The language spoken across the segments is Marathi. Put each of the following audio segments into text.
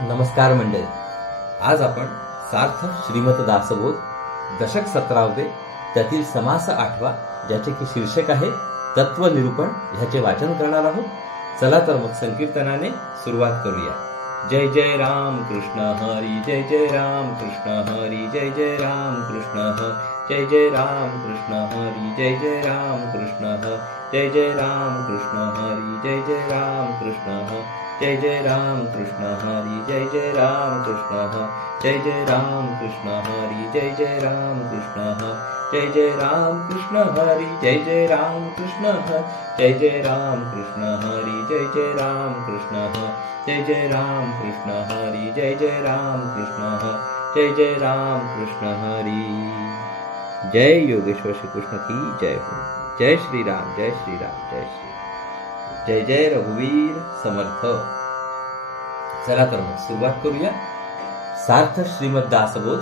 नमस्कार मंडळी, आज आपण सार्थ श्रीमत दासबोध दशक 17 त्यातील समास 8 ज्याचे की शीर्षक आहे तत्व निरूपण ह्याचे वाचन करणार आहोत. चला तर मग संकीर्तनाने सुरुवात करूया. जय जय राम कृष्ण हरी, जय जय राम कृष्ण हरी, जय जय राम कृष्ण हरी, जय जय राम कृष्ण हरी, जय जय राम कृष्ण हरी, जय जय राम कृष्ण हरी, जय जय राम कृष्ण हरी, जय जय राम कृष्ण हरी, जय जय राम कृष्ण हरी, जय जय राम कृष्ण हरी, जय जय राम कृष्ण हरी, जय जय राम कृष्ण हरी, जय जय राम कृष्ण हरी, जय जय राम कृष्ण हरी, जय जय राम कृष्ण हरी, जय जय राम कृष्ण हरी, जय जय राम कृष्ण हरी, जय जय राम कृष्ण हरी. जय योगेश्वर श्री कृष्ण की जय हो. जय श्री राम, जय श्री राम, जय श्री राम. जय जय रघुवीर समर्थ. चला तर मग सुरुवात करूया. सार्थ श्रीमद दासबोध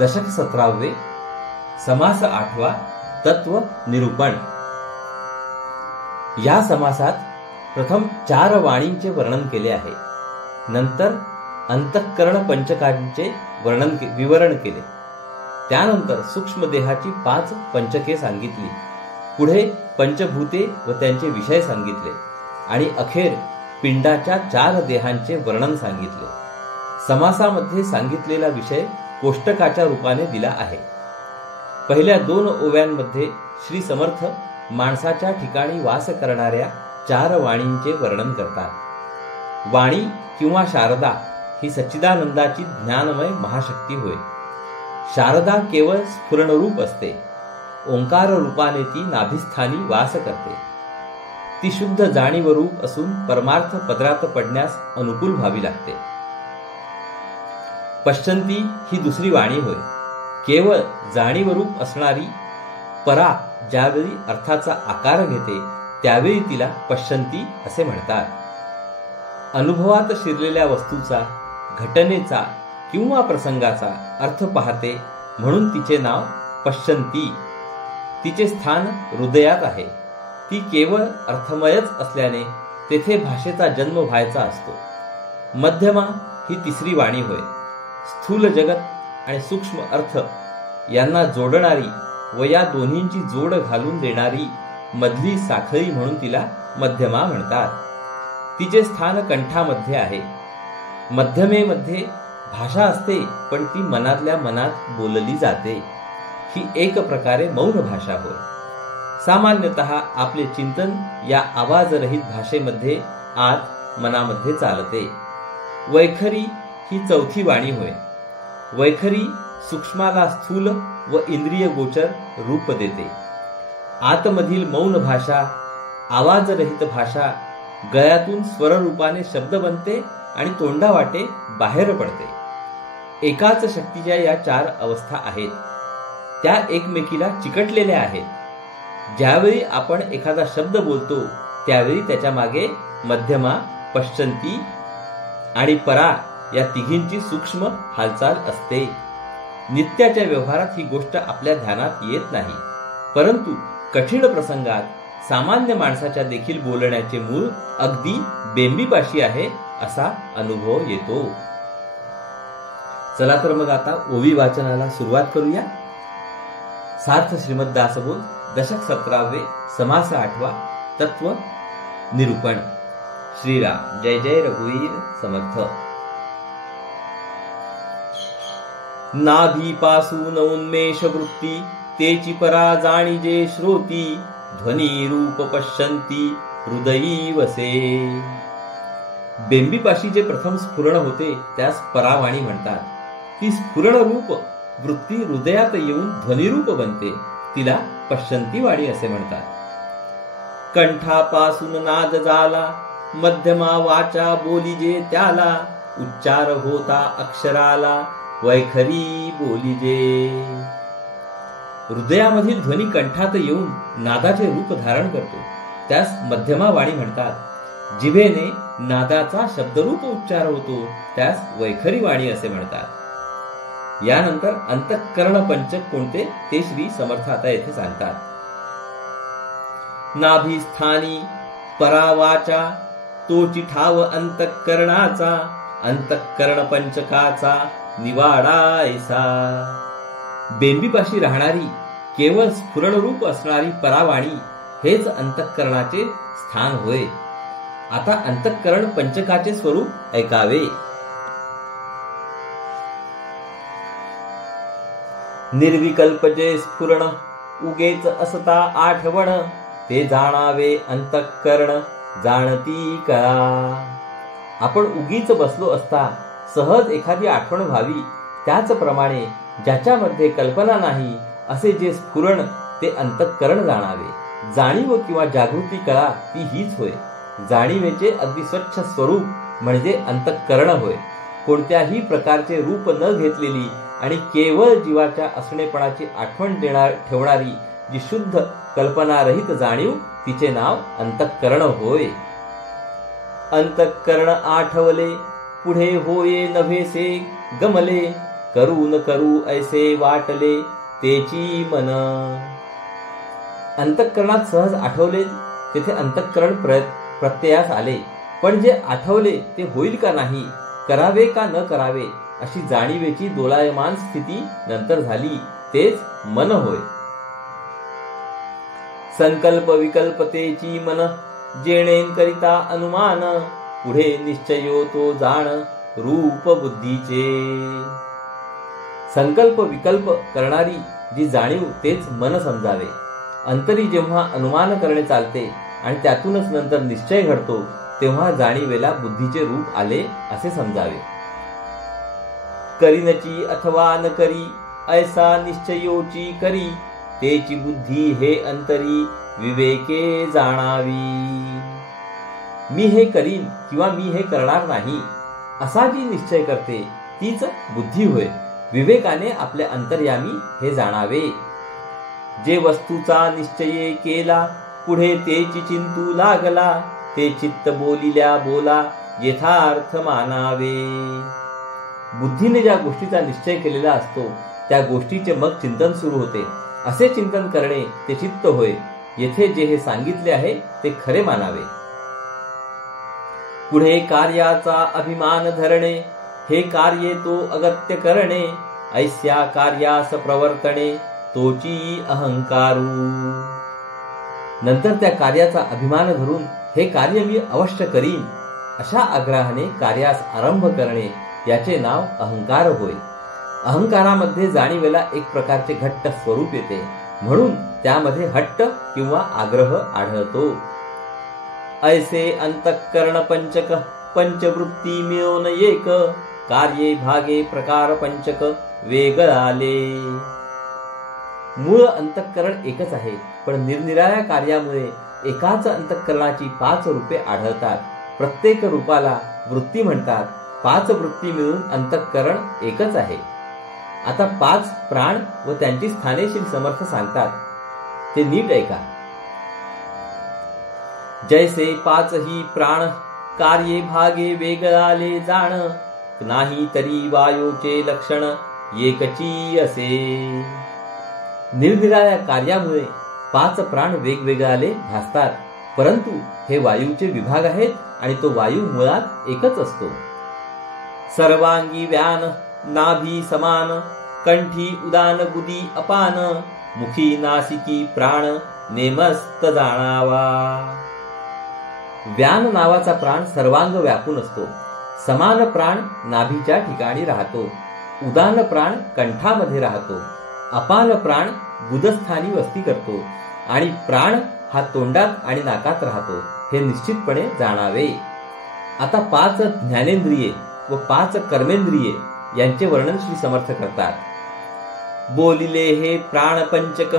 दशक 17 समास 8 तत्व निरूपण. या समासात प्रथम 4 वाणींचे वर्णन केले आहे. नंतर अंतःकरण पंचकांचे विवरण केले. त्यानंतर सूक्ष्म देहाची 5 पंचके सांगितली. पुढे पंचभूते व त्यांचे विषय सांगितले आणि अखेर पिंडाच्या 4 देहांचे वर्णन सांगितले. समासामध्ये सांगितलेला विषय कोष्टकाच्या रूपाने दिला आहे. पहिल्या 2 ओव्यांमध्ये श्री समर्थ माणसाच्या ठिकाणी वास करणाऱ्या 4 वाणींचे वर्णन करतात. वाणी किंवा शारदा ही सच्चिदानंदाची ज्ञानमय महाशक्ती होय. शारदा केवळ स्फुरणरूप असते. ओंकार रूपाने ती नाभिस्थानी वास करते. ती शुद्ध जाणीव रूप असून परमार्थ पदरात पडण्यास अनुकूल व्हावी लागते. पश्चंती ही दुसरी वाणी होय. केवळ जाणीव रूप असणारी परा ज्यावेळी अर्थाचा आकार घेते त्यावेळी तिला पश्चंती असे म्हणतात. अनुभवात शिरलेल्या वस्तूचा, घटनेचा किंवा प्रसंगाचा अर्थ पाहते म्हणून तिचे नाव पश्चंती. तिचे स्थान हृदयात आहे. ती केवळ अर्थमयच असल्याने तेथे भाषेचा जन्म व्हायचा असतो. मध्यमा ही तिसरी वाणी होय. स्थूल जगत आणि सूक्ष्म अर्थ यांना जोडणारी व या दोन्हींची जोड घालून देणारी मधली साखळी म्हणून तिला मध्यमा म्हणतात. तिचे स्थान कंठामध्ये आहे. मध्यमेमध्ये भाषा असते पण ती मनातल्या मनात बोलली जाते. ही एक प्रकारे मौन भाषा होय. सामान्यतः आपले चिंतन या आवाजरहित भाषेमध्ये आत मनामध्ये चालते. वैखरी ही चौथी वाणी होय. वैखरी सूक्ष्माला स्थूल व इंद्रिय गोचर रूप देते. आतमधील मौन भाषा, आवाजरहित भाषा गळ्यातून स्वररूपाने शब्द बनते आणि तोंडावाटे बाहेर पडते. एकाच शक्तीच्या या 4 अवस्था आहेत. त्या एकमेकीला चिकटलेल्या आहेत. ज्यावेळी आपण एखादा शब्द बोलतो त्यावेळी त्याच्या मागे मध्यमा, पश्चंती आणि परा या तिघींची सूक्ष्म हालचाल असते. नित्याच्या व्यवहारात ही गोष्ट आपल्या ध्यानात येत नाही, परंतु कठीण प्रसंगात सामान्य माणसाच्या देखील बोलण्याचे मूळ अगदी बेंबीपाशी आहे असा अनुभव येतो. चला तर मग आता ओवी वाचनाला सुरुवात करूया. सार्थ श्रीमद दासबोध दशक 17 समास 8 तत्व निरूपण. श्रीराम. जय जय रघुवीर समर्थ. नाभीपासून उन्मेष वृत्ती तेची परा जाणीजे श्रोती ध्वनी रूप पश्यंती हृदयी वसे. बेंबीपाशी जे प्रथम स्फुरण होते त्यास परावाणी म्हणतात. ती स्फुरण रूप वृत्ती हृदयात येऊन ध्वनिरूप बनते. तिला पश्चंती वाणी असे म्हणतात. कंठापासून नाद झाला मध्यमा वाचा बोलीजे त्याला उच्चार होता अक्षराला वैखरी बोलीजे. हृदयामधील ध्वनी कंठात येऊन नादाचे रूप धारण करतो त्यास मध्यमा वाणी म्हणतात. जिभेने नादाचा शब्दरूप उच्चार होतो त्यास वैखरी वाणी असे म्हणतात. यानंतर अंतःकरण पंचक कोणते ते श्री समर्थ आता येथे सांगतात. नाभिस्थानी परावाचा तोची ठाव अंतःकरणाचा अंतःकरण पंचकाचा निवाडा ऐसा. बेंबीपाशी राहणारी केवळ स्फुरणरूप असणारी परावाणी हेच अंतःकरणाचे स्थान होय. आता अंतःकरण पंचकाचे स्वरूप ऐकावे. निर्विकल्प जे स्फुरण उगेच असता आठवण, ते जाणावे अंतःकरण जाणती कळा. आपण उगीच बसलो असता सहज एखादी आठवण व्हावी, त्याचप्रमाणे ज्याच्यामध्ये कल्पना नाही असे जे स्फुरण ते अंतःकरण जाणावे. जाणीव किंवा जागृती कळा ती हीच होय. जाणीवेचे अगदी स्वच्छ स्वरूप म्हणजे अंतःकरण होय. कोणत्याही प्रकारचे रूप न घेतलेली आणि केवळ जीवाच्या असणेपणाची आठवण ठेवणारी जी शुद्ध कल्पनारहित जाणीव तिचे नाव अंतःकरण होय. अंतःकरण आठवले पुढे होये नव्हेसे गमले, करू न करू ऐसे वाटले तेची मन. अंतःकरणात सहज आठवले तेथे अंतःकरण प्रत्ययास आले, पण जे आठवले ते होईल का नाही, करावे का न करावे अशी जाणीवेची दोलायमान स्थिती नंतर झाली, तेच मन होय. संकल्प विकल्पतेची मन जेणेन करिता अनुमान, पुढे निश्चयो तो जाण रूप बुद्धीचे. संकल्प विकल्प करणारी जी जाणीव तेच मन समजावे. अंतरी जेव्हा अनुमान करणे चालते आणि त्यातूनच नंतर निश्चय घडतो, तेव्हा जाणीवेला बुद्धीचे रूप आले असे समजावे. करीनची अथवा न करी ऐसा निश्चयोची करी, तेची बुद्धी हे अंतरी विवेके जाणावी. मी हे करीन किंवा मी हे करणार नाही असा जी निश्चय करते तीच बुद्धी होय. विवेकाने आपल्या अंतर्यामी हे जाणावे. जे वस्तूचा निश्चय केला पुढे तेची चिंतू लागला, ते चित्त बोलिल्या बोला यथार्थ मानावे. बुद्धीने ज्या गोष्टीचा निश्चय केलेला असतो त्या गोष्टीचे मग चिंतन सुरू होते. असे चिंतन करणे ते चित्त होय. येथे जे हे सांगितले आहे ते खरे मानावे. पुढे कार्याचा अभिमान धरणे, हे कार्ये तो अगत्य करणे, ऐस्या कार्यास प्रवर्तणे तोची अहंकारू. नंतर त्या कार्याचा अभिमान धरून हे कार्य मी अवश्य करीन अशा आग्रहाने कार्यास आरंभ करणे याचे नाव अहंकार होय. अहंकारामध्ये जाणीवेला एक प्रकारचे घट्ट स्वरूप येते, म्हणून त्यामध्ये हट्ट किंवा आग्रह आढळतो. ऐसे अंतःकरण पंचक पंचवृत्ती मिळून एक, कार्ये भागे प्रकार पंचक वेगळाले. मूळ अंतःकरण एकच आहे, पण निरनिराळ्या कार्यामुळे एकाच अंतःकरणाची 5 रूपे आढळतात. प्रत्येक रूपाला वृत्ती म्हणतात. 5 वृत्ती मिळून अंतःकरण एकच आहे. आता 5 प्राण व त्यांची स्थानेशील समर्थ सांगतात, ते नीट ऐका. जैसे 5 ही प्राण कार्ये भागे वेगळाले जाण, नाही तरी वायूचे लक्षण एकची असे. निरनिराळ्या कार्यामुळे 5 प्राण वेगवेगळाले भासतात, परंतु हे वायूचे विभाग आहेत आणि तो वायू मुळात एकच असतो. सर्वांगी व्यान नाभी समान, कंठी उदान गुदी अपान, मुखी नासिकी प्राण नेमस्त जाणावा. व्यान नावाचा प्राण सर्वांग व्यापून असतो. समान प्राण नाभीच्या ठिकाणी राहतो. उदान प्राण कंठामध्ये राहतो. अपान प्राण गुदस्थानी वस्ती करतो आणि प्राण हा तोंडात आणि नाकात राहतो, हे निश्चितपणे जाणावे. आता 5 ज्ञानेंद्रिये व 5 कर्मेंद्रिये यांचे वर्णन श्री समर्थ करतात. बोलिले हे प्राण पंचक,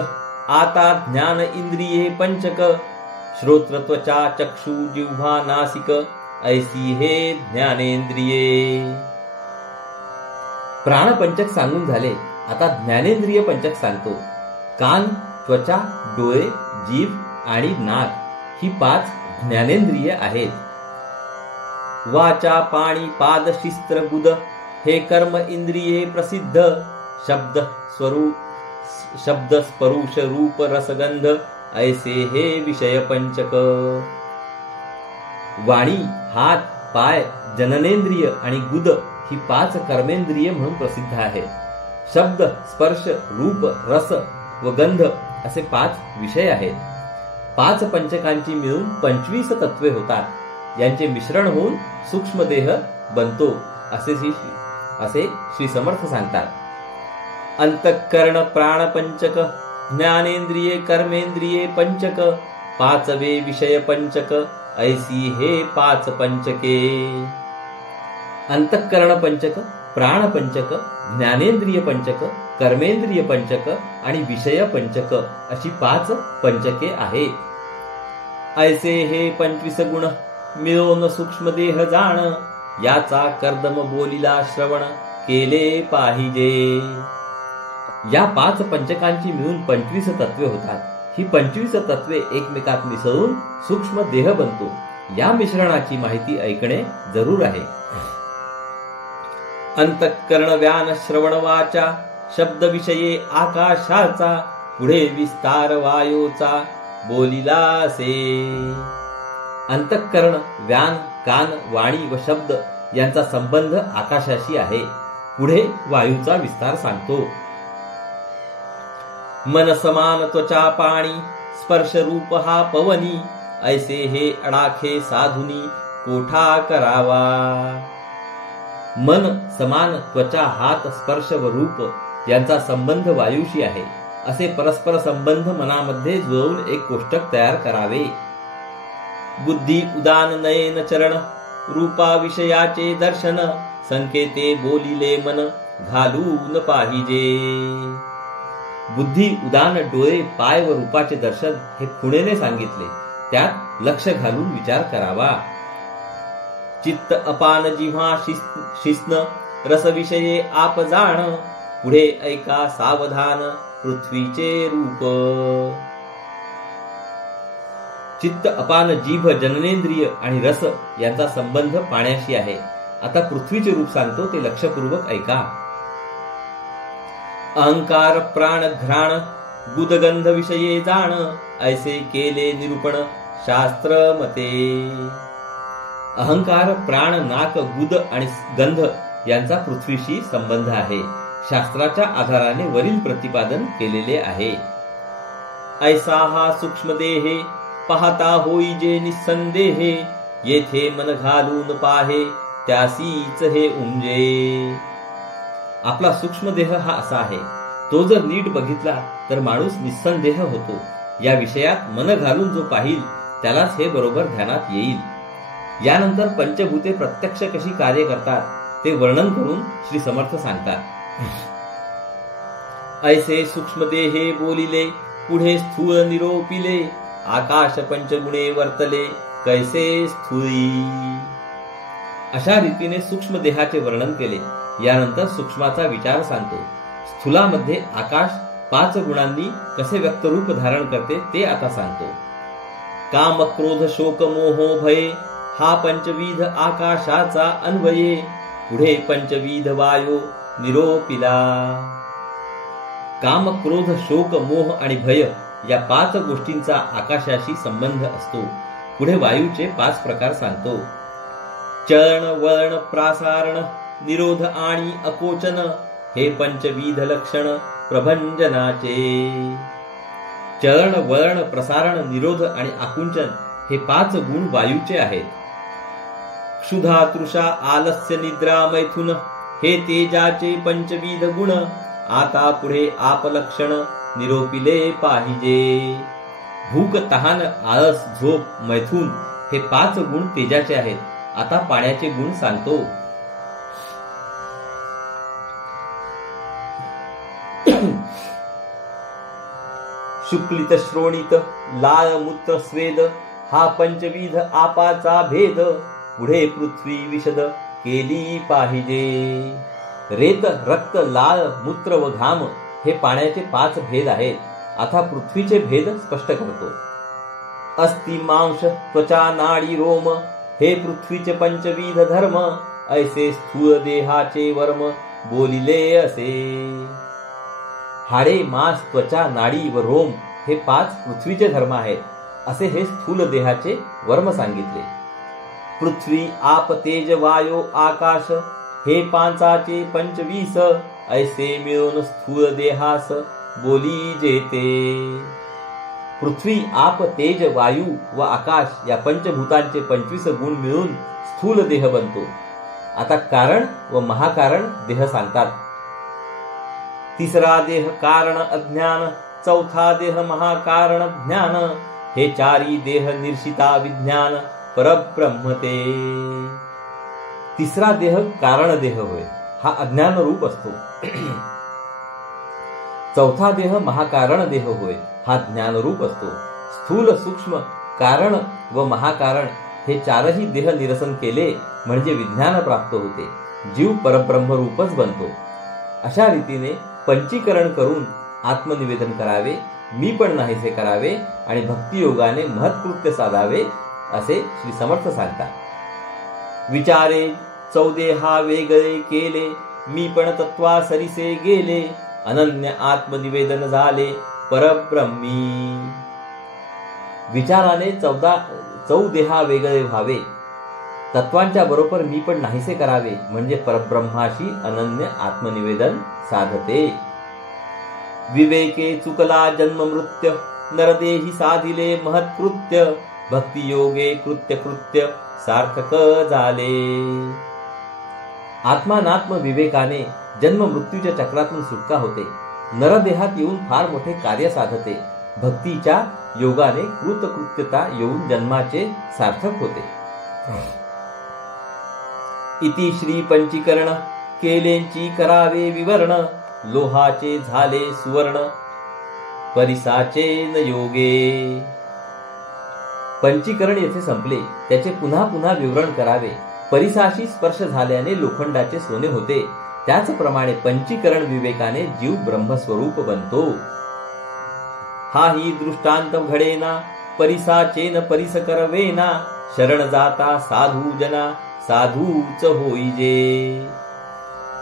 आता ज्ञान इंद्रिये पंचक, श्रोत्र त्वचा चक्षु जिह्वा नासिक, ऐसी हे ज्ञानेंद्रिये. प्राणपंचक सांगून झाले, आता ज्ञानेंद्रिय पंचक सांगतो. कान, त्वचा, डोळे, जीभ आणि नाक ही 5 ज्ञानेंद्रिये आहेत. वाचा पाणी पाद शिस्त्र गुद, हे कर्म इंद्रिये प्रसिद्ध, शब्द स्वरूप शब्द स्परुश रूप रसगंध, ऐसे हे विषय पंचक. वाणी, हात, पाय, जननेंद्रिय आणि गुद ही 5 कर्मेंद्रिय म्हणून प्रसिद्ध आहेत. शब्द, स्पर्श, रूप, रस व गंध असे 5 विषय आहेत. 5 पंचकांची मिळून 25 तत्वे होतात. यांचे मिश्रण होऊन सूक्ष्मदेह बनतो असे श्री समर्थ सांगतात. अंतःकरण प्राण पंचक, ज्ञानेंद्रिये कर्मेंद्रिये पंचक, 5वे विषय पंचक, ऐसी हे 5 पंचके. अंतःकरण पंचक, प्राण पंचक, ज्ञानेंद्रिय पंचक, कर्मेंद्रिय पंचक आणि विषय पंचक अशी 5 पंचके आहेत. ऐसे हे 25 गुण मिळून सूक्ष्मदेह जाण, याचा कर्दम बोलिला श्रवण केले पाहिजे. या 5 पंचकांची मिळून 25 तत्वे होतात. ही 25 तत्वे एकमेकात मिसळून सूक्ष्म देह बनतो. या मिश्रणाची माहिती ऐकणे जरूर आहे. अंतःकरण व्यान श्रवण वाचा, शब्द विषये आकाशाचा, पुढे विस्तार वायूचा बोलिला असे. अंतःकरण व्यान, कान, वाणी व शब्द यांचा संबंध आकाशाशी आहे. पुढे वायूचा विस्तार सांगतो. मन समान त्वचा पाणी, स्पर्श रूप हा पवनी, ऐसे हे अडाखे साधुनी कोठा करावा. मन समान त्वचा, हात, स्पर्श व रूप यांचा संबंध वायूशी आहे. असे परस्पर संबंध मनामध्ये जुळवून एक कोष्टक तयार करावे. बुद्धी उदान नयन चरण, रूपा विषयाचे दर्शन, संकेते बोलिले मन घालून पाहिजे. बुद्धी उदान डोळे, पाय व रूपाचे दर्शन हे खुणेने सांगितले. त्यात लक्ष घालून विचार करावा. चित्त अपान जिव्हा शिस्न, रसविषये आप जाण, पुढे ऐका सावधान पृथ्वीचे रूप. चित्त अपान जीभ, जननेंद्रिय आणि रस यांचा संबंध पाण्याशी आहे. आता पृथ्वीचे रूप सांगतो, ते लक्षपूर्वक ऐका. अहंकार प्राण घ्राण, गुदगंध विषये जाण, ऐसे केले निरूपण शास्त्र मते. अहंकार, प्राण, नाक, गुद आणि गंध यांचा पृथ्वीशी संबंध आहे. शास्त्राच्या आधाराने वरील प्रतिपादन केलेले आहे. ऐसा हा सूक्ष्मदेहे, पाहता होई जे निसंदेहे, येथे मन घालून पाहे त्यासीच हे उमजे. आपला सूक्ष्मदेह हा असा आहे. तो जर नीट बघितला तर माणूस निसंदेह होतो. या विषयात मन घालून जो पाहिल त्यालाच हे बरोबर ध्यानात येईल. यानंतर पंचभूते प्रत्यक्ष कशी कार्य करतात ते वर्णन करून श्री समर्थ सांगतात. ऐसे सूक्ष्मदेहे बोलिले, पुढे स्थूल निरोपिले, आकाश पंचगुणे वर्तले कैसे स्थूळी. अशा रीतीने सूक्ष्म देहाचे वर्णन केले. यानंतर सूक्ष्माचा विचार सांगतो. स्थूलामध्ये आकाश 5 गुणांनी कसे व्यक्तरूप धारण करते ते आता सांगतो. काम, क्रोध, शोक, मोह, भय हा 5विध आकाशाचा अन्वये, पुढे 5विध वायो निरोपिला. काम, क्रोध, शोक, मोह आणि भय या 5 गोष्टींचा आकाशाशी संबंध असतो. पुढे वायूचे 5 प्रकार सांगतो. चलन, वळण, प्रासारण, निरोध आणि अकोचन हे 5विध लक्षण प्रभंजनाचे. चलन, वळण, प्रसारण, निरोध आणि आकुंचन हे 5 गुण वायूचे आहेत. क्षुधा, तृषा, आलस्य, निद्रा, मैथुन हे तेजाचे 5विध गुण. आता पुढे आपलक्षण निरोपिले पाहिजे. भूक, तहान, आळस, झोप, मैथुन हे 5 गुण तेजाचे आहेत. आता पाण्याचे गुण सांगतो. शुक्लित, श्रोणित, लाल, मूत्र, स्वेद हा 5विध आपाचा भेद. पुढे पृथ्वी विशद केली पाहिजे. रेत, रक्त, लाल, मूत्र व घाम हे पाण्याचे 5 भेद आहेत. आता पृथ्वीचे भेद स्पष्ट करतो. अस्ति, मांस, त्वचा, नाडी, रोम हे पृथ्वीचे 5विध धर्म. ऐसे स्थूल देहाचे वर्म बोलिले असे. हाडे, मांस, त्वचा, नाडी व रोम हे 5 पृथ्वीचे धर्म आहेत. असे हे स्थूल देहाचे वर्म सांगितले. पृथ्वी आप तेज वायो आकाश हे पांचाचे 25 ऐसे मिळून स्थूल देहास बोली जेते. पृथ्वी आप तेज वायू व आकाश या पंचभूतांचे 25 गुण मिळून स्थूल देह बनतो. आता कारण व महाकारण देह सांगतात. तिसरा देह कारण अज्ञान, चौथा देह महाकारण ज्ञान, हे चारी देह निर्शिता विज्ञान परब्रह्म ते. तिसरा देह कारण देह होय, हा अज्ञान रूप असतो. चौथा देह महाकारण देह होय, हा ज्ञान रूप असतो. स्थूल सूक्ष्म कारण व महाकारण हे चारही देह निरसन केले म्हणजे विज्ञान प्राप्त होते. जीव परब्रह्म रूपच बनतो. अशा रीतीने पंचीकरण करून आत्मनिवेदन करावे, मी पण नाहीसे करावे आणि भक्तियोगाने महत्कृत्य साधावे असे श्री समर्थ सांगतात. विचारे चौदेहा वेगळे केले, मी पण तत्वा सरिसे गेले, अनन्य आत्मनिवेदन झाले परब्रह्मी. विचाराने चौदेहा वेगळे व्हावे, तत्वांच्या बरोबर मी पण नाहीसे करावे म्हणजे परब्रह्माशी अनन्य आत्मनिवेदन साधते. विवेके चुकला जन्म मृत्य, नरदेही साधिले महत्कृत्य, भक्तियोगे कृत्य कृत्य सार्थक झाले. आत्मानात्म विवेकाने जन्म मृत्यूच्या चक्रातून सुटका होते. नरदेहात येऊन फार मोठे कार्य साधते. भक्तीच्या योगाने कृतकृत्यता येऊन जन्माचे सार्थक होते. इति श्री पंचीकरण, केलेंची करावे विवरण, लोहाचे झाले सुवर्ण परिसाचे न योगे. पंचीकरण येथे संपले, त्याचे पुन्हा पुन्हा विवरण करावे. परिसाशी स्पर्श झाल्याने लोखंडाचे सोने होते, त्याचप्रमाणे पंचीकरण विवेकाने जीव ब्रह्मस्वरूप बनतो. हा ही दृष्टांत घडेना, परिसाचे न परिस करवेना, शरण जाता साधू जना साधूच होईजे.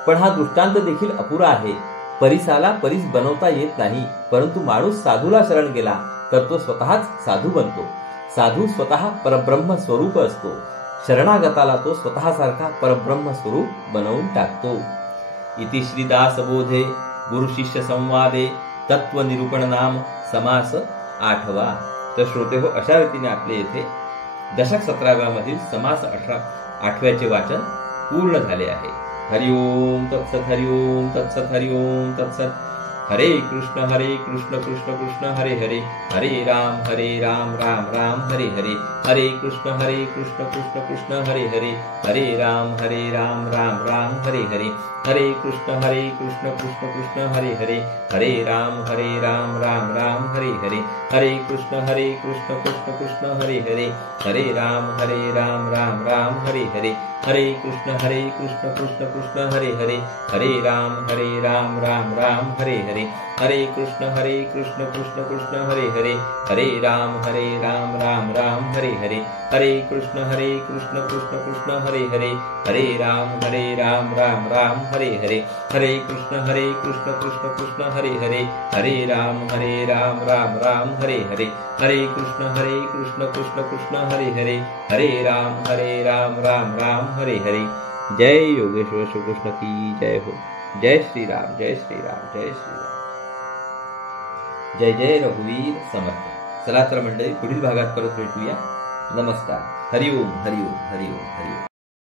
पण हा दृष्टांत देखील अपुरा आहे. परिसाला परिस बनवता येत नाही, परंतु माणूस साधूला शरण गेला तर तो स्वतःच साधू बनतो. साधू स्वतः परब्रह्म स्वरूप असतो. शरणागताला तो स्वतःसारखा परब्रह्म स्वरूप बनवून टाकतो. इति श्रीदासबोधे गुरु शिष्य संवादे तत्व निरूपण नाम समास 8वा. तर श्रोते हो, अशा रीतीने आपले येथे दशक 17व्या मधील समास 8व्याचे वाचन पूर्ण झाले आहे. हरिओम तत्सत, हरिओम तत्सत, हरिओम तत्सत. हरे कृष्ण कृष्ण कृष्ण हरे हरे, हरे राम राम राम हरे हरे, हरे कृष्ण कृष्ण कृष्ण हरे हरे, हरे राम राम राम हरे हरे, हरे कृष्ण कृष्ण कृष्ण हरे हरे, हरे राम राम राम हरे हरे, हरे कृष्ण कृष्ण कृष्ण हरे हरे, हरे राम राम राम हरे हरे, हरे कृष्ण कृष्ण कृष्ण हरे हरे, हरे राम राम राम हरे हरे, हरे कृष्ण कृष्ण कृष्ण हरे हरे, हरे राम राम राम हरे हरे, हरे कृष्ण कृष्ण कृष्ण हरे हरे, हरे राम राम राम हरे हरे, हरे कृष्ण कृष्ण कृष्ण हरे हरे, हरे राम राम राम हरे हरे, हरे कृष्ण कृष्ण कृष्ण हरे हरे, हरे राम राम हरे हरे. जय योगेश्वर श्री कृष्ण की जय हो. जय श्री राम, जय श्री राम, जय श्री राम. जय जय रघुवीर समर्थ. चला तर मंडळी, पुढील भागात परत भेटूया. नमस्कार. हरिओम हरिओम हरिओम हरिओम.